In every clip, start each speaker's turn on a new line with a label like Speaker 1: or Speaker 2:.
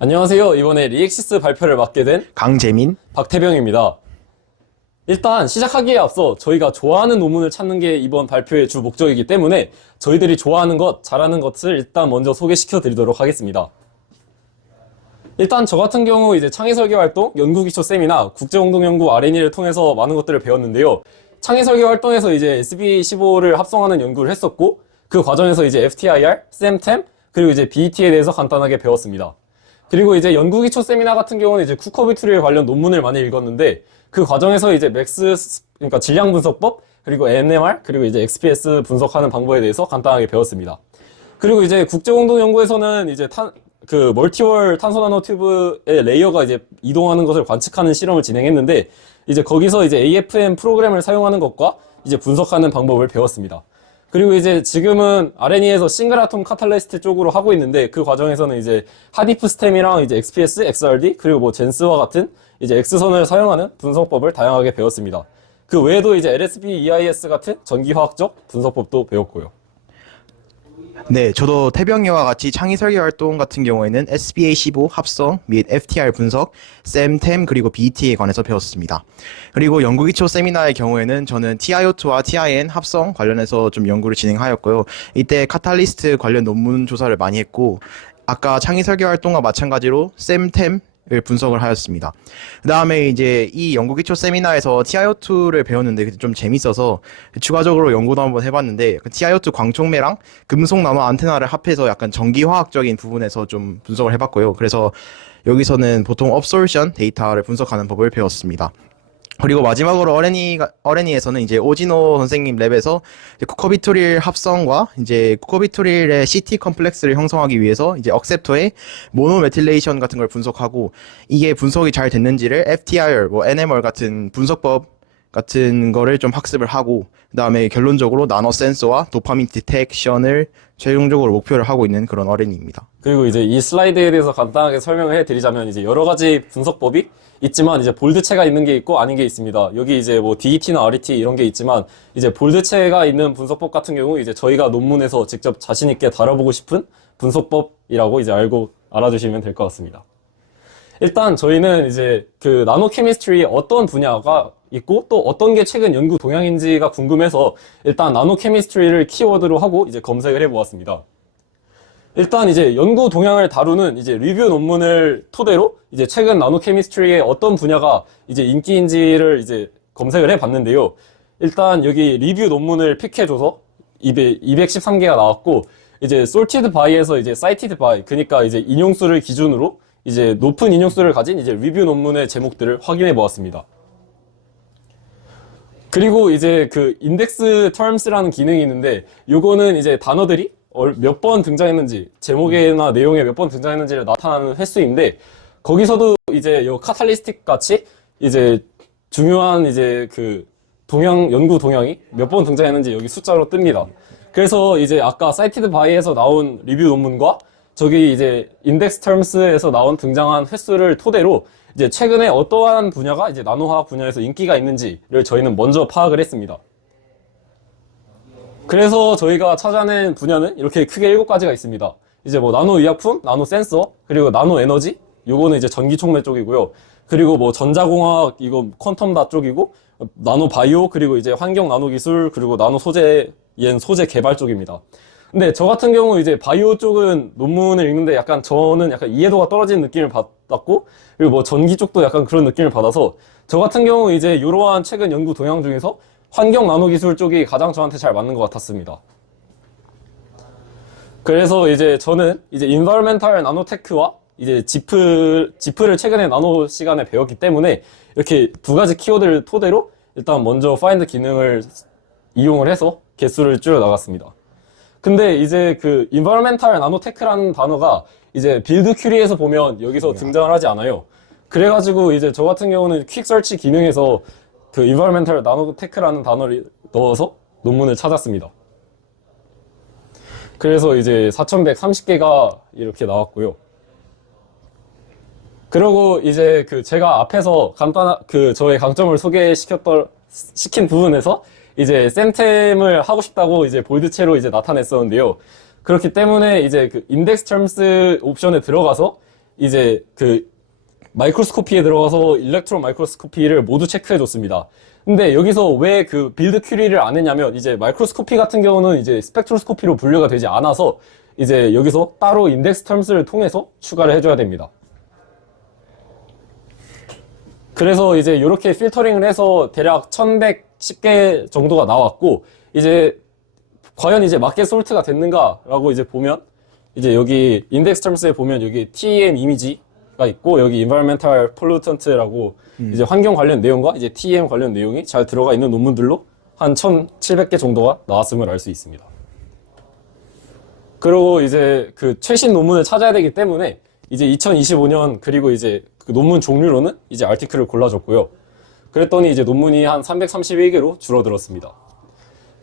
Speaker 1: 안녕하세요. 이번에 리엑시스 발표를 맡게 된
Speaker 2: 강재민
Speaker 1: 박태병입니다. 일단 시작하기에 앞서 저희가 좋아하는 논문을 찾는 게 이번 발표의 주 목적이기 때문에 저희들이 좋아하는 것, 잘하는 것을 일단 먼저 소개시켜 드리도록 하겠습니다. 일단 저 같은 경우 이제 창의 설계 활동, 연구 기초 세미나, 국제 공동 연구 R&E를 통해서 많은 것들을 배웠는데요. 창의 설계 활동에서 이제 SB15를 합성하는 연구를 했었고 그 과정에서 이제 FTIR, SEMTEM, 그리고 이제 BET에 대해서 간단하게 배웠습니다. 그리고 이제 연구 기초 세미나 같은 경우는 이제 쿠커 비트리에 관련 논문을 많이 읽었는데 그 과정에서 이제 맥스 스- 그러니까 질량 분석법 그리고 NMR 그리고 이제 XPS 분석하는 방법에 대해서 간단하게 배웠습니다. 그리고 이제 국제 공동 연구에서는 이제 탄, 그 멀티월 탄소 나노 튜브의 레이어가 이제 이동하는 것을 관측하는 실험을 진행했는데 이제 거기서 이제 AFM 프로그램을 사용하는 것과 이제 분석하는 방법을 배웠습니다. 그리고 이제 지금은 RNA에서 싱글 아톰 카탈리스트 쪽으로 하고 있는데 그 과정에서는 이제 하디프 스템이랑 이제 XPS, XRD 그리고 뭐 젠스와 같은 이제 X선을 사용하는 분석법을 다양하게 배웠습니다. 그 외에도 이제 LSB, EIS 같은 전기화학적 분석법도 배웠고요.
Speaker 2: 네 저도 태병이와 같이 창의 설계 활동 같은 경우에는 SBA15 합성 및 FTR 분석, SEMTEM 그리고 BET에 관해서 배웠습니다. 그리고 연구 기초 세미나의 경우에는 저는 TiO2와 TIN 합성 관련해서 좀 연구를 진행하였고요. 이때 카탈리스트 관련 논문 조사를 많이 했고 아까 창의 설계 활동과 마찬가지로 SEMTEM 을 분석을 하였습니다. 그 다음에 이제 이 연구 기초 세미나에서 TiO2를 배웠는데 그때 좀 재밌어서 추가적으로 연구도 한번 해봤는데 그 TiO2 광촉매랑 금속 나노 안테나를 합해서 약간 전기화학적인 부분에서 좀 분석을 해봤고요. 그래서 여기서는 보통 업솔션 데이터를 분석하는 법을 배웠습니다. 그리고 마지막으로 어레니 어레니에서는 이제 오지노 선생님 랩에서 쿠커비토릴 합성과 이제 쿠커비토릴의 CT 컴플렉스를 형성하기 위해서 이제 억셉터의 모노메틸레이션 같은 걸 분석하고 이게 분석이 잘 됐는지를 FTIR, 뭐 NMR 같은 분석법 같은 거를 좀 학습을 하고 그다음에 결론적으로 나노 센서와 도파민 디텍션을 최종적으로 목표를 하고 있는 그런 어레니입니다.
Speaker 1: 그리고 이제 이 슬라이드에 대해서 간단하게 설명을 해드리자면 이제 여러 가지 분석법이 있지만 이제 볼드체가 있는 게 있고 아닌 게 있습니다. 여기 이제 뭐 DET나 RET 이런 게 있지만 이제 볼드체가 있는 분석법 같은 경우 이제 저희가 논문에서 직접 자신 있게 다뤄보고 싶은 분석법이라고 이제 알고 알아주시면 될 것 같습니다. 일단 저희는 이제 그 나노 케미스트리의 어떤 분야가 있고 또 어떤 게 최근 연구 동향인지가 궁금해서 일단 나노 케미스트리를 키워드로 하고 이제 검색을 해 보았습니다. 일단 이제 연구 동향을 다루는 이제 리뷰 논문을 토대로 이제 최근 나노 케미스트리의 어떤 분야가 이제 인기인지를 이제 검색을 해 봤는데요. 일단 여기 리뷰 논문을 픽해 줘서 200, 213개가 나왔고 이제 솔티드 바이에서 이제 사이티드 바이 그러니까 이제 인용수를 기준으로 이제 높은 인용수를 가진 이제 리뷰 논문의 제목들을 확인해 보았습니다. 그리고 이제 그 인덱스 텀스라는 기능이 있는데 요거는 이제 단어들이 몇 번 등장했는지 제목이나 내용에 몇 번 등장했는지를 나타나는 횟수인데 거기서도 이제 요 카탈리스틱 같이 이제 중요한 이제 그 동향 연구 동향이 몇 번 등장했는지 여기 숫자로 뜹니다. 그래서 이제 아까 사이티드 바이에서 나온 리뷰 논문과 저기 이제 인덱스 텀스에서 나온 등장한 횟수를 토대로 이제 최근에 어떠한 분야가 이제 나노화학 분야에서 인기가 있는지를 저희는 먼저 파악을 했습니다. 그래서 저희가 찾아낸 분야는 이렇게 크게 일곱 가지가 있습니다. 이제 뭐 나노 의약품, 나노 센서, 그리고 나노 에너지, 요거는 이제 전기 촉매 쪽이고요. 그리고 뭐 전자공학, 이거 퀀텀 다 쪽이고, 나노 바이오, 그리고 이제 환경 나노 기술, 그리고 나노 소재, 얜 소재 개발 쪽입니다. 근데 저 같은 경우 이제 바이오 쪽은 논문을 읽는데 약간 저는 약간 이해도가 떨어지는 느낌을 받았고, 그리고 뭐 전기 쪽도 약간 그런 느낌을 받아서 저 같은 경우 이제 이러한 최근 연구 동향 중에서 환경 나노 기술 쪽이 가장 저한테 잘 맞는 것 같았습니다. 그래서 이제 저는 이제 인바이러멘탈 나노테크와 이제 지프 지프를 최근에 나노 시간에 배웠기 때문에 이렇게 두 가지 키워드를 토대로 일단 먼저 파인드 기능을 이용을 해서 개수를 줄여 나갔습니다. 근데 이제 그 environmental nanotech라는 단어가 이제 빌드 큐리에서 보면 여기서 등장을 하지 않아요. 그래가지고 이제 저 같은 경우는 퀵 설치 기능에서 그 environmental nanotech라는 단어를 넣어서 논문을 찾았습니다. 그래서 이제 4130개가 이렇게 나왔고요. 그리고 이제 그 제가 앞에서 간단한 그 저의 강점을 소개시켰던 시킨 부분에서 이제 쌤템을 하고 싶다고 이제 볼드체로 이제 나타냈었는데요. 그렇기 때문에 이제 그 인덱스 텀스 옵션에 들어가서 이제 그 마이크로스코피에 들어가서 일렉트론 마이크로스코피를 모두 체크해 줬습니다. 근데 여기서 왜 그 빌드 큐리를 안 했냐면 이제 마이크로스코피 같은 경우는 이제 스펙트로스코피로 분류가 되지 않아서 이제 여기서 따로 인덱스 텀스를 통해서 추가를 해줘야 됩니다. 그래서 이제 이렇게 필터링을 해서 대략 1110개 정도가 나왔고 이제 과연 이제 마켓 솔트가 됐는가라고 이제 보면 이제 여기 인덱스 텀스에 보면 여기 TEM 이미지가 있고 여기 environmental pollutant라고 이제 환경 관련 내용과 이제 TEM 관련 내용이 잘 들어가 있는 논문들로 한 1,700개 정도가 나왔음을 알 수 있습니다. 그리고 이제 그 최신 논문을 찾아야 되기 때문에 이제 2025년 그리고 이제 그 논문 종류로는 이제 아티클을 골라줬고요. 그랬더니 이제 논문이 한 331개로 줄어들었습니다.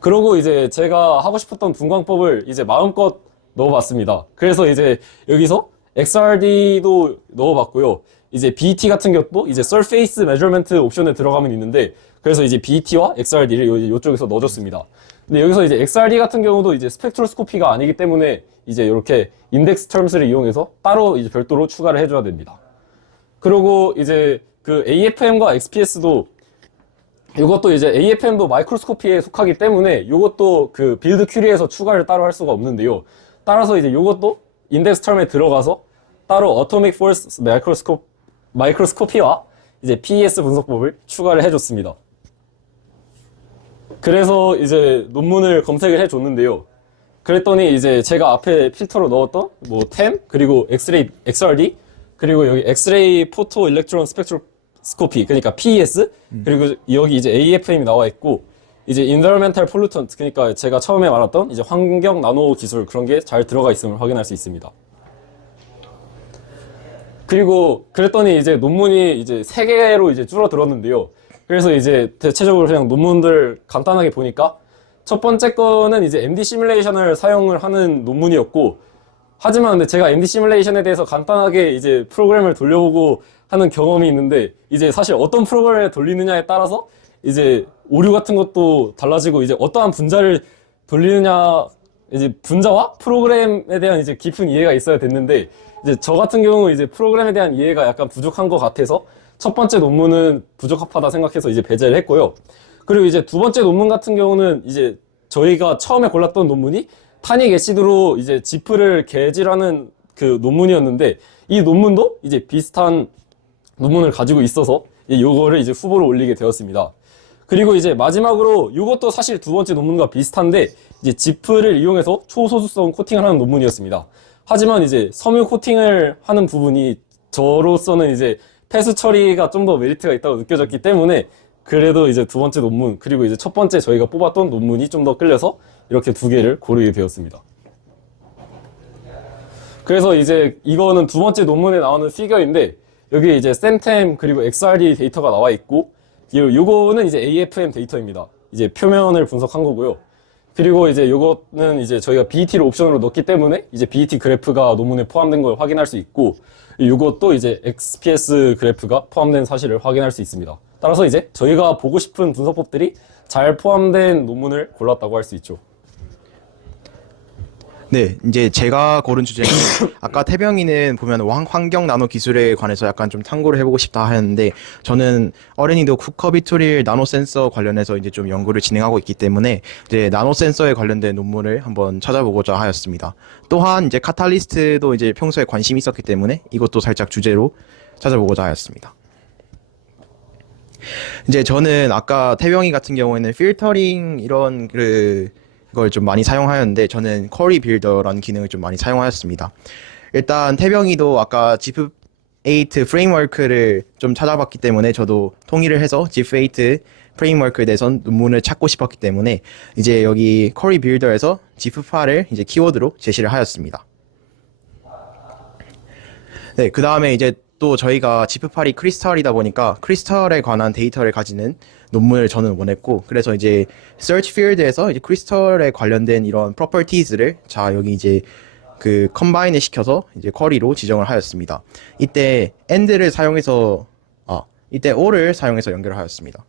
Speaker 1: 그러고 이제 제가 하고 싶었던 분광법을 이제 마음껏 넣어봤습니다. 그래서 이제 여기서 XRD도 넣어봤고요. 이제 BET 같은 것도 이제 Surface Measurement 옵션에 들어가면 있는데 그래서 이제 BET와 XRD를 요, 요쪽에서 넣어줬습니다. 근데 여기서 이제 XRD 같은 경우도 이제 스펙트로스코피가 아니기 때문에 이제 이렇게 인덱스 텀스를 이용해서 따로 이제 별도로 추가를 해줘야 됩니다. 그리고 이제 그 AFM과 XPS도 이것도 이제 AFM도 마이크로스코피에 속하기 때문에 이것도 그 빌드 큐리에서 추가를 따로 할 수가 없는데요. 따라서 이제 이것도 인덱스 텀에 들어가서 따로 어토믹 포스 마이크로스코 마이크로스코피와 이제 PES 분석법을 추가를 해줬습니다. 그래서 이제 논문을 검색을 해줬는데요. 그랬더니 이제 제가 앞에 필터로 넣었던 뭐 TEM 그리고 엑스레이 XRD 그리고 여기 엑스레이 포토 일렉트론 스펙트로 스코피 그러니까 PES 그리고 여기 이제 AFM이 나와 있고 이제 environmental pollutant 그러니까 제가 처음에 말했던 이제 환경 나노 기술 그런 게 잘 들어가 있음을 확인할 수 있습니다. 그리고 그랬더니 이제 논문이 이제 세 개로 이제 줄어들었는데요. 그래서 이제 대체적으로 그냥 논문들 간단하게 보니까 첫 번째 거는 이제 MD 시뮬레이션을 사용을 하는 논문이었고 하지만 근데 제가 MD 시뮬레이션에 대해서 간단하게 이제 프로그램을 돌려보고 하는 경험이 있는데 이제 사실 어떤 프로그램을 돌리느냐에 따라서 이제 오류 같은 것도 달라지고 이제 어떠한 분자를 돌리느냐 이제 분자와 프로그램에 대한 이제 깊은 이해가 있어야 됐는데 이제 저 같은 경우 이제 프로그램에 대한 이해가 약간 부족한 것 같아서 첫 번째 논문은 부적합하다 생각해서 이제 배제를 했고요. 그리고 이제 두 번째 논문 같은 경우는 이제 저희가 처음에 골랐던 논문이 타닉 애시드로 이제 지프를 개질하는 그 논문이었는데 이 논문도 이제 비슷한 논문을 가지고 있어서 이 요거를 이제 후보로 올리게 되었습니다. 그리고 이제 마지막으로 이것도 사실 두 번째 논문과 비슷한데 이제 지프를 이용해서 초소수성 코팅을 하는 논문이었습니다. 하지만 이제 섬유 코팅을 하는 부분이 저로서는 이제 폐수 처리가 좀 더 메리트가 있다고 느껴졌기 때문에 그래도 이제 두 번째 논문 그리고 이제 첫 번째 저희가 뽑았던 논문이 좀 더 끌려서 이렇게 두 개를 고르게 되었습니다. 그래서 이제 이거는 두 번째 논문에 나오는 피겨인데 여기 이제 샘템 그리고 XRD 데이터가 나와 있고 요- 요거는 이제 AFM 데이터입니다. 이제 표면을 분석한 거고요. 그리고 이제 요거는 이제 저희가 BET를 옵션으로 넣기 때문에 이제 BET 그래프가 논문에 포함된 걸 확인할 수 있고 요것도 이제 XPS 그래프가 포함된 사실을 확인할 수 있습니다. 따라서 이제 저희가 보고 싶은 분석법들이 잘 포함된 논문을 골랐다고 할 수 있죠.
Speaker 2: 네, 이제 제가 고른 주제는 아까 태병이는 보면 환, 환경 나노 기술에 관해서 약간 좀 탐구를 해보고 싶다 하였는데 저는 어린이도 쿠커비토릴 나노 센서 관련해서 이제 좀 연구를 진행하고 있기 때문에 이제 나노 센서에 관련된 논문을 한번 찾아보고자 하였습니다. 또한 이제 카탈리스트도 이제 평소에 관심이 있었기 때문에 이것도 살짝 주제로 찾아보고자 하였습니다. 이제 저는 아까 태병이 같은 경우에는 필터링 이런 그 걸 좀 많이 사용하였는데 저는 쿼리 빌더라는 기능을 좀 많이 사용하였습니다. 일단 태병이도 아까 GIF8 프레임워크를 좀 찾아봤기 때문에 저도 통일을 해서 GIF8 프레임워크에 대해서 논문을 찾고 싶었기 때문에 이제 여기 쿼리 빌더에서 GIF8을 이제 키워드로 제시를 하였습니다. 네, 그 다음에 이제 또 저희가 지프팔이 크리스탈이다 보니까 크리스탈에 관한 데이터를 가지는 논문을 저는 원했고, 그래서 이제 search field에서 이제 크리스탈에 관련된 이런 properties를 자, 여기 이제 그 컴바인을 시켜서 이제 쿼리로 지정을 하였습니다. 이때 and를 사용해서, 아, 이때 or를 사용해서 연결을 하였습니다.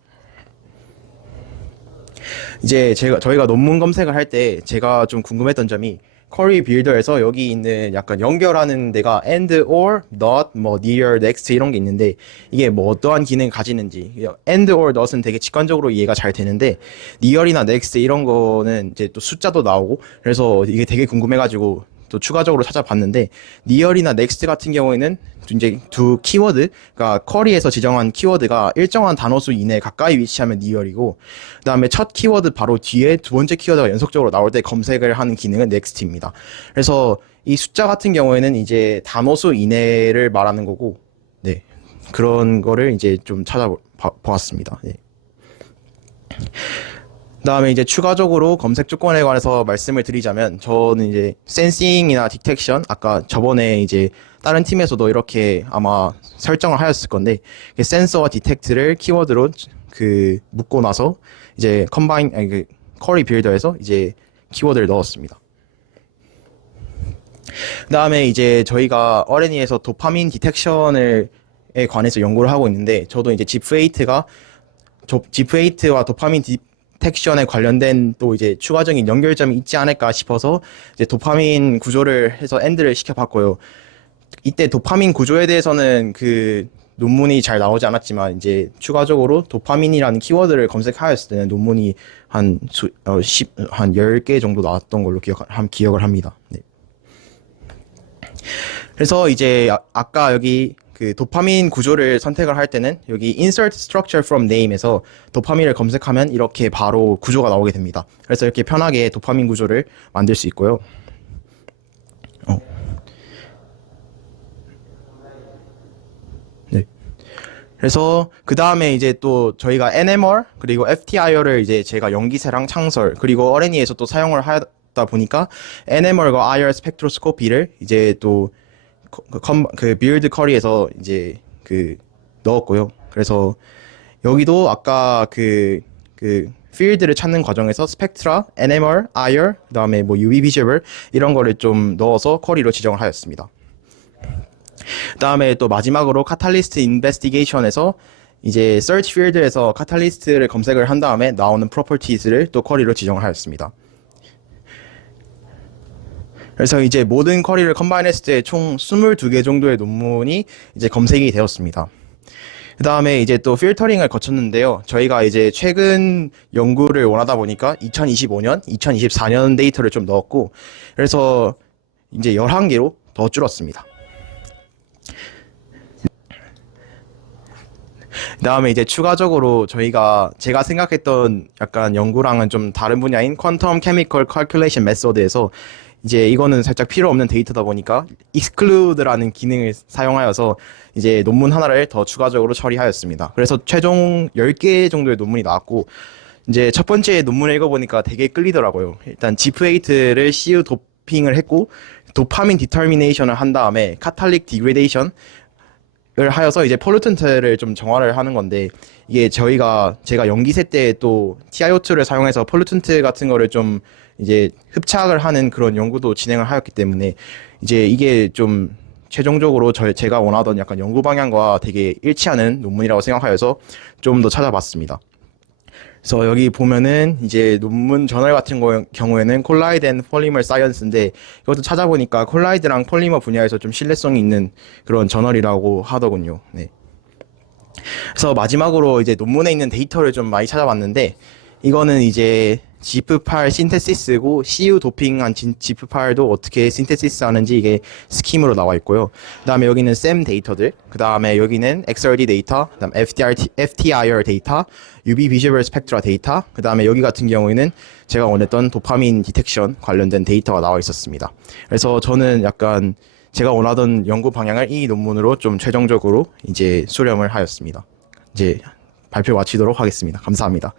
Speaker 2: 이제 제가 저희가 논문 검색을 할 때 제가 좀 궁금했던 점이 쿼리 빌더에서 여기 있는 약간 연결하는 데가 and or not 뭐 near next 이런 게 있는데 이게 뭐 어떠한 기능을 가지는지 and or not은 되게 직관적으로 이해가 잘 되는데 near이나 next 이런 거는 이제 또 숫자도 나오고 그래서 이게 되게 궁금해 가지고 또 추가적으로 찾아봤는데 near이나 next 같은 경우에는 이제 두 키워드, 그러니까 쿼리에서 지정한 키워드가 일정한 단어수 이내에 가까이 위치하면 near이고, 그 다음에 첫 키워드 바로 뒤에 두 번째 키워드가 연속적으로 나올 때 검색을 하는 기능은 next입니다. 그래서 이 숫자 같은 경우에는 이제 단어수 이내를 말하는 거고, 네 그런 거를 이제 좀 찾아보았습니다. 네. 그다음에 이제 추가적으로 검색 조건에 관해서 말씀을 드리자면 저는 이제 센싱이나 디텍션 아까 저번에 이제 다른 팀에서도 이렇게 아마 설정을 하였을 건데 그 센서와 디텍트를 키워드로 그 묶고 나서 이제 컴바인 아니 그 쿼리 빌더에서 이제 키워드를 넣었습니다. 그다음에 이제 저희가 어레니에서 도파민 디텍션을 에 관해서 연구를 하고 있는데 저도 이제 지프8가 지프8와 도파민 디텍션에 관련된 또 이제 추가적인 연결점이 있지 않을까 싶어서 이제 도파민 구조를 해서 엔드를 시켜봤고요. 이때 도파민 구조에 대해서는 그 논문이 잘 나오지 않았지만 이제 추가적으로 도파민이라는 키워드를 검색하였을 때는 논문이 한 수, 어, 10, 한 10개 정도 나왔던 걸로 기억, 한, 기억을 합니다. 네. 그래서 이제 아, 아까 여기 그 도파민 구조를 선택을 할 때는 여기 insert structure from name에서 도파민을 검색하면 이렇게 바로 구조가 나오게 됩니다. 그래서 이렇게 편하게 도파민 구조를 만들 수 있고요. 그래서 그 다음에 이제 또 저희가 NMR 그리고 FTIR을 이제 제가 연기세랑 창설 그리고 어레니에서 또 사용을 하다 보니까 NMR과 IR 스펙트로스코피를 이제 또 그, 컴, 그 빌드 커리에서 이제 그 넣었고요. 그래서 여기도 아까 그, 그 필드를 찾는 과정에서 스펙트라, NMR, IR, 그 다음에 뭐 UV 비주얼 이런 거를 좀 넣어서 쿼리로 지정을 하였습니다. 그 다음에 또 마지막으로 카탈리스트 인베스티게이션에서 이제 search 필드에서 카탈리스트를 검색을 한 다음에 나오는 프로퍼티스를 또 쿼리로 지정을 하였습니다. 그래서 이제 모든 쿼리를 컴바인했을 때 총 22개 정도의 논문이 이제 검색이 되었습니다. 그 다음에 이제 또 필터링을 거쳤는데요. 저희가 이제 최근 연구를 원하다 보니까 2025년, 2024년 데이터를 좀 넣었고, 그래서 이제 11개로 더 줄었습니다. 그 다음에 이제 추가적으로 저희가 제가 생각했던 약간 연구랑은 좀 다른 분야인 퀀텀 케미컬 칼큘레이션 메소드에서 이제 이거는 살짝 필요 없는 데이터다 보니까 exclude라는 기능을 사용하여서 이제 논문 하나를 더 추가적으로 처리하였습니다. 그래서 최종 10개 정도의 논문이 나왔고 이제 첫 번째 논문을 읽어보니까 되게 끌리더라고요. 일단 지프8를 CU 도핑을 했고 도파민 디터미네이션을 한 다음에 카탈릭 디그레데이션 을 하여서 이제 폴루턴트를 좀 정화를 하는 건데 이게 저희가 제가 연기세 때 또 TiO2를 사용해서 폴루턴트 같은 거를 좀 이제 흡착을 하는 그런 연구도 진행을 하였기 때문에 이제 이게 좀 최종적으로 저 제가 원하던 약간 연구 방향과 되게 일치하는 논문이라고 생각하여서 좀 더 찾아봤습니다. 그래서 여기 보면은 이제 논문 저널 같은 거, 경우에는 콜라이드 앤 폴리머 사이언스인데 이것도 찾아보니까 콜라이드랑 폴리머 분야에서 좀 신뢰성이 있는 그런 저널이라고 하더군요. 네. 그래서 마지막으로 이제 논문에 있는 데이터를 좀 많이 찾아봤는데 이거는 이제 지프8 신테시스고 CU 도핑한 지프8도 어떻게 신테시스 하는지 이게 스킴으로 나와 있고요. 그다음에 여기는 SEM 데이터들, 그다음에 여기는 XRD 데이터, 그다음 FTR, FTIR 데이터, UV 비주얼 스펙트라 데이터, 그다음에 여기 같은 경우에는 제가 원했던 도파민 디텍션 관련된 데이터가 나와 있었습니다. 그래서 저는 약간 제가 원하던 연구 방향을 이 논문으로 좀 최종적으로 이제 수렴을 하였습니다. 이제 발표 마치도록 하겠습니다. 감사합니다.